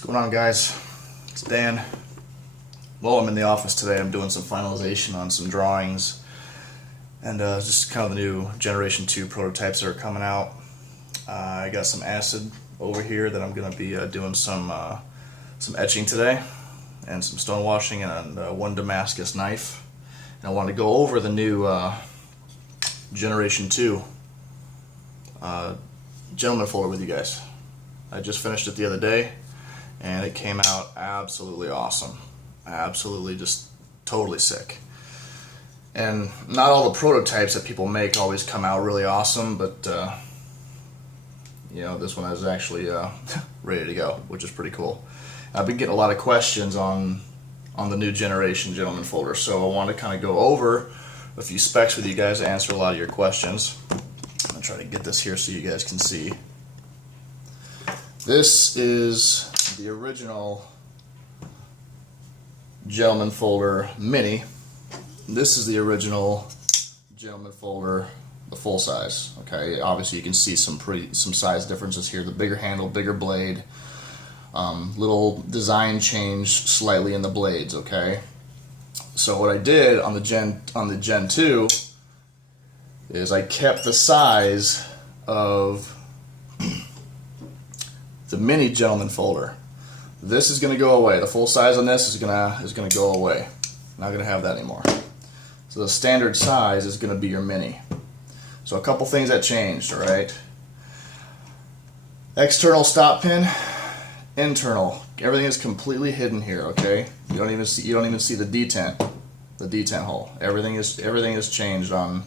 What's going on, guys? It's Dan. Well, I'm in the office today. I'm doing some finalization on some drawings and just kind of the new Generation 2 prototypes that are coming out. I got some acid over here that I'm going to be doing some etching today and some stone washing and one Damascus knife. And I want to go over the new Generation 2 gentleman folder with you guys. I just finished it the other day and it came out absolutely awesome. Absolutely just totally sick. And not all the prototypes that people make always come out really awesome, but you know, this one is actually ready to go, which is pretty cool. I've been getting a lot of questions on the new generation gentleman folder, so I want to kind of go over a few specs with you guys to answer a lot of your questions. I'm going to try to get this here so you guys can see. This is the original gentleman folder mini. This is the original gentleman folder, the full size. Okay, obviously you can see some size differences here. The bigger handle, bigger blade, little design change slightly in the blades. Okay, so what I did on the Gen 2 is I kept the size of the mini gentleman folder. This is going to go away. The full size on this is going to go away. Not going to have that anymore. So the standard size is going to be your mini. So a couple things that changed. All right. External stop pin, internal. Everything is completely hidden here. Okay. You don't even see the detent hole. Everything is changed on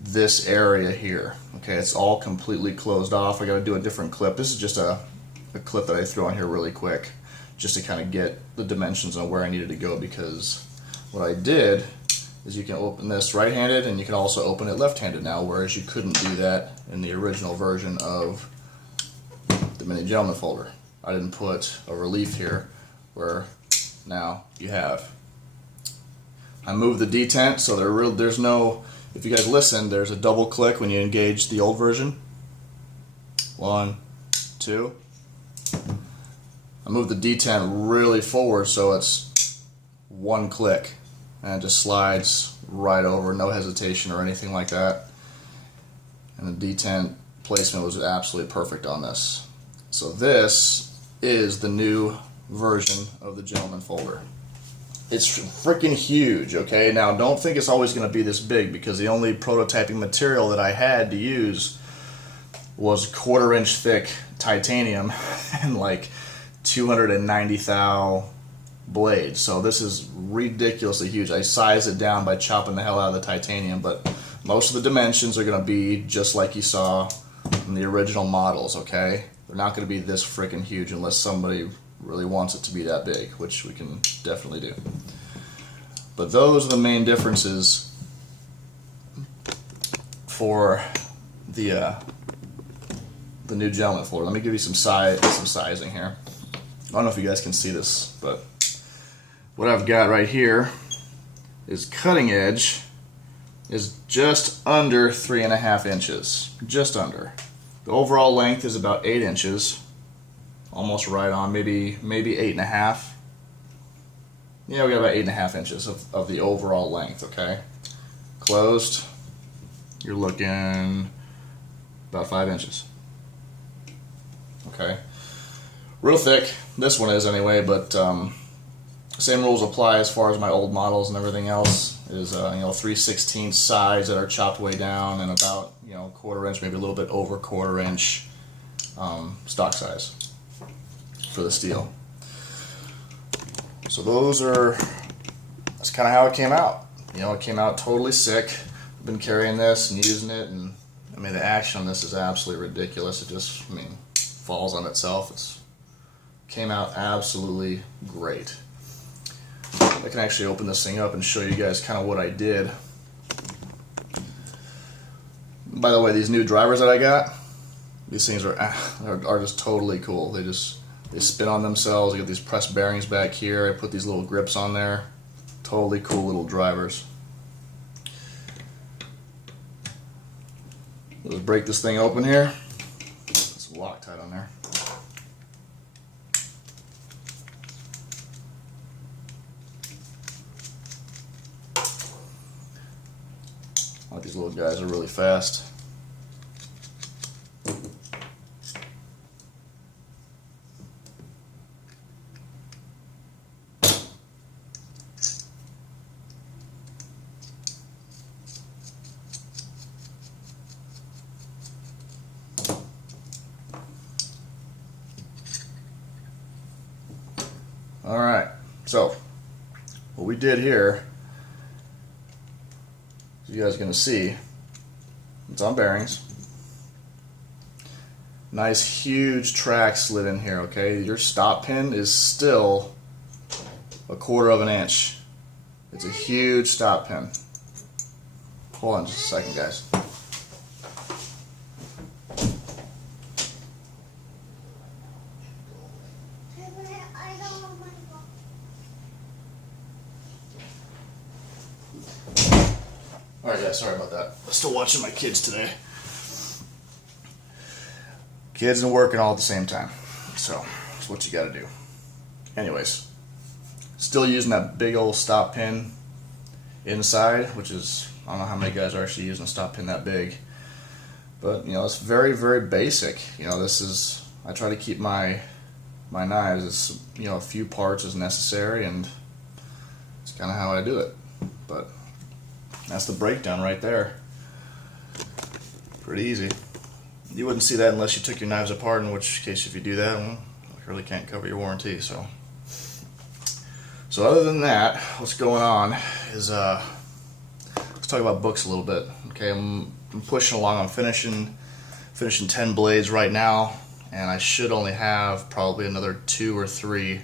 this area here. Okay, it's all completely closed off. I got to do a different clip. This is just a clip that I threw on here really quick just to kind of get the dimensions on where I needed to go, because what I did is you can open this right-handed and you can also open it left-handed now, whereas you couldn't do that in the original version of the mini gentleman folder. I didn't put a relief here where now you have. I moved the detent so there's no, if you guys listen, there's a double click when you engage the old version. 1, 2. I moved the detent really forward so it's one click and it just slides right over, no hesitation or anything like that. And the detent placement was absolutely perfect on this. So this is the new version of the gentleman folder. It's freaking huge, okay? Now, don't think it's always going to be this big, because the only prototyping material that I had to use was 1/4 inch thick titanium and like 290 thou blades. So this is ridiculously huge. I sized it down by chopping the hell out of the titanium, but most of the dimensions are going to be just like you saw in the original models, okay? They're not going to be this freaking huge unless somebody really wants it to be that big, which we can definitely do. But those are the main differences for the new gentleman folder. Let me give you some sizing here. I don't know if you guys can see this, but what I've got right here is cutting edge is just under 3.5 inches, just under. The overall length is about 8 inches. Almost right on, maybe 8.5. Yeah, we got about 8.5 inches of the overall length, okay? Closed, you're looking about 5 inches. Okay? Real thick, this one is anyway, but same rules apply as far as my old models and everything else. Is 3/16 sides that are chopped way down, and about 1/4 inch, maybe a little bit over 1/4 inch stock size for the steel. So that's kind of how it came out. It came out totally sick. I've been carrying this and using it, and I mean the action on this is absolutely ridiculous. It just, falls on itself. Came out absolutely great. I can actually open this thing up and show you guys kind of what I did. By the way, these new drivers that I got, these things are just totally cool. They spin on themselves. I got these press bearings back here. I put these little grips on there. Totally cool little drivers. Let's break this thing open here. It's Loctite on there. little guys are really fast. Alright, so what we did here, as you guys are going to see, it's on bearings. Nice huge track slid in here, okay? Your stop pin is still 1/4 of an inch. It's a huge stop pin. Hold on just a second, guys. Alright guys, sorry about that. I'm still watching my kids today. Kids and working all at the same time. So, that's what you gotta do. Anyways, still using that big old stop pin inside, which is, I don't know how many guys are actually using a stop pin that big. But, you know, it's very, very basic. You know, this is, I try to keep my knives as, you know, a few parts as necessary, and it's kind of how I do it. But that's the breakdown right there. Pretty easy. You wouldn't see that unless you took your knives apart, in which case if you do that, well, you really can't cover your warranty. So other than that, what's going on is, let's talk about books a little bit. Okay, I'm pushing along. I'm finishing 10 blades right now, and I should only have probably another 2 or 3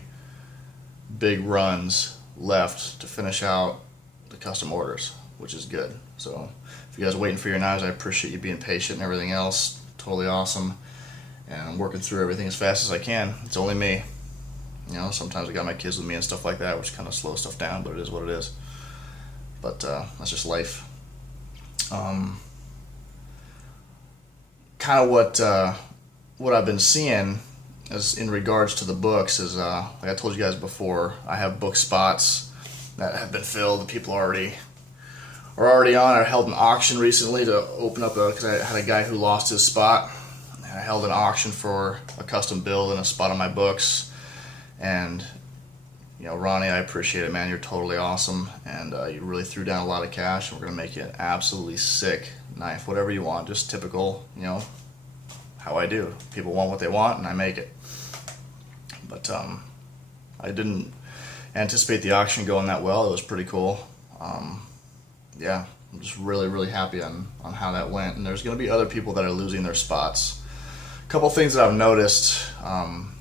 big runs left to finish out the custom orders, which is good. So if you guys are waiting for your knives, I appreciate you being patient and everything else. Totally awesome. And I'm working through everything as fast as I can. It's only me. You know, sometimes I got my kids with me and stuff like that, which kind of slows stuff down, but it is what it is. But that's just life. Kind of what I've been seeing as in regards to the books is, like I told you guys before, I have book spots that have been filled. People are already on. I held an auction recently to open up because I had a guy who lost his spot, and I held an auction for a custom build and a spot on my books. And you know, Ronnie, I appreciate it, man. You're totally awesome, and you really threw down a lot of cash, and we're gonna make you an absolutely sick knife, whatever you want, just typical, you know, how I do. People want what they want, and I make it. But I didn't anticipate the auction going that well. It was pretty cool. Yeah, I'm just really, really happy on how that went. And there's going to be other people that are losing their spots. A couple things that I've noticed, and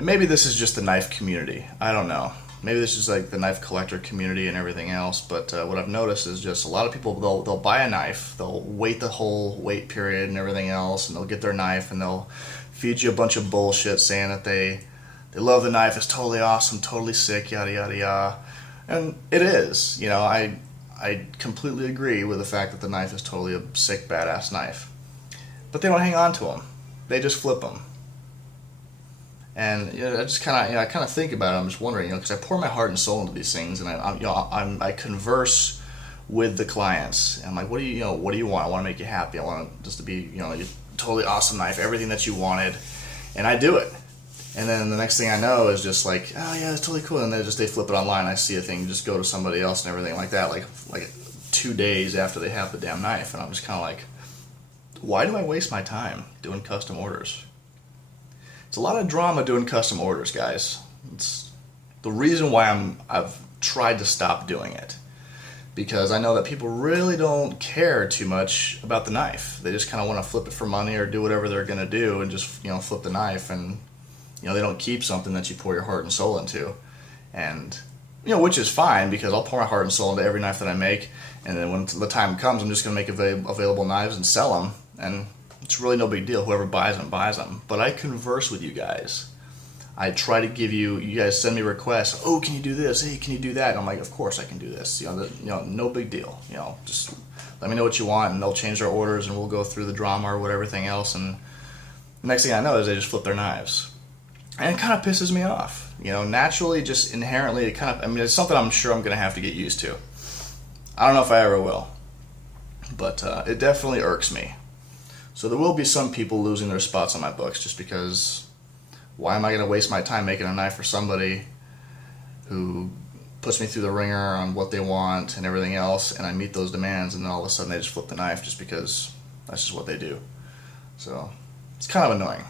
maybe this is just the knife community. I don't know. Maybe this is like the knife collector community and everything else. But what I've noticed is just a lot of people, they'll buy a knife, they'll wait the whole wait period and everything else, and they'll get their knife and they'll feed you a bunch of bullshit saying that they love the knife, it's totally awesome, totally sick, yada yada yada. And it is, you know, I completely agree with the fact that the knife is totally a sick, badass knife. But they don't hang on to them. They just flip them. And you know, I just kind of think about it. I'm just wondering, you know, because I pour my heart and soul into these things, and I converse with the clients. And I'm like, what do you want? I want to make you happy. I want it just to be, you know, a totally awesome knife, everything that you wanted, and I do it. And then the next thing I know is just like, oh yeah, it's totally cool. And they flip it online. I see a thing, just go to somebody else and everything like that, like 2 days after they have the damn knife. And I'm just kind of like, why do I waste my time doing custom orders? It's a lot of drama doing custom orders, guys. It's the reason why I've tried to stop doing it, because I know that people really don't care too much about the knife. They just kind of want to flip it for money or do whatever they're going to do and just, you know, flip the knife. And you know, they don't keep something that you pour your heart and soul into. And, you know, which is fine, because I'll pour my heart and soul into every knife that I make, and then when the time comes, I'm just going to make available knives and sell them, and it's really no big deal. Whoever buys them, buys them. But I converse with you guys. I try to give you guys send me requests. Oh, can you do this? Hey, can you do that? And I'm like, of course I can do this. You know, no big deal. You know, just let me know what you want, and they'll change their orders, and we'll go through the drama or whatever thing else. And the next thing I know is they just flip their knives. And it kind of pisses me off. You know, naturally, just inherently, it's something I'm sure I'm going to have to get used to. I don't know if I ever will. But it definitely irks me. So there will be some people losing their spots on my books just because why am I going to waste my time making a knife for somebody who puts me through the ringer on what they want and everything else, and I meet those demands, and then all of a sudden they just flip the knife just because that's just what they do. So it's kind of annoying.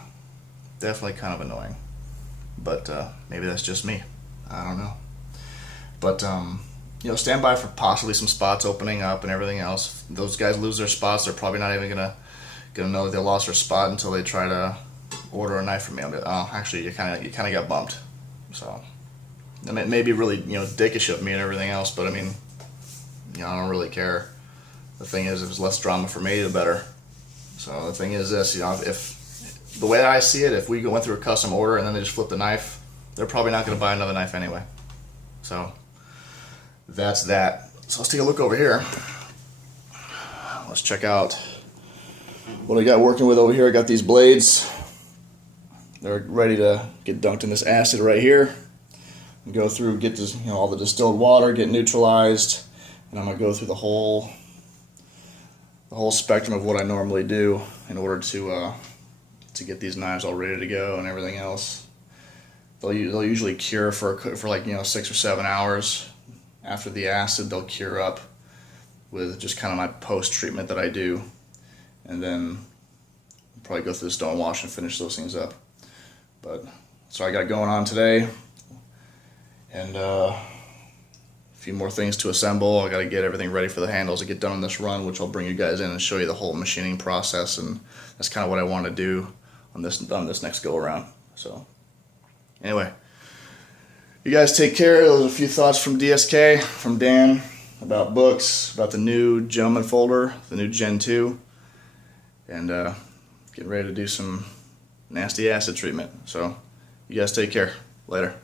Definitely kind of annoying. But maybe that's just me. I don't know. But stand by for possibly some spots opening up and everything else. If those guys lose their spots, they're probably not even gonna know that they lost their spot until they try to order a knife from me. I'll be, oh, actually, you kind of got bumped. So it may be really dickish of me and everything else, but I mean, I don't really care. The thing is, if it's less drama for me, the better. So the thing is this, if the way I see it, if we went through a custom order and then they just flip the knife, they're probably not going to buy another knife anyway. So that's that. So let's take a look over here. Let's check out what I got working with over here. I got these blades. They're ready to get dunked in this acid right here. And go through, get this, all the distilled water, get neutralized, and I'm gonna go through the whole spectrum of what I normally do in order to get these knives all ready to go and everything else. They'll usually cure for like 6 or 7 hours. After the acid, they'll cure up with just kind of my post treatment that I do, and then probably go through the stone wash and finish those things up. But so I got going on today, and a few more things to assemble. I got to get everything ready for the handles to get done on this run, which I'll bring you guys in and show you the whole machining process, and that's kind of what I want to do on this next go around. So anyway, you guys take care. Those are a few thoughts from DSK, from Dan, about books, about the new Gentleman folder, the new Gen 2, and getting ready to do some nasty acid treatment. So you guys take care. Later.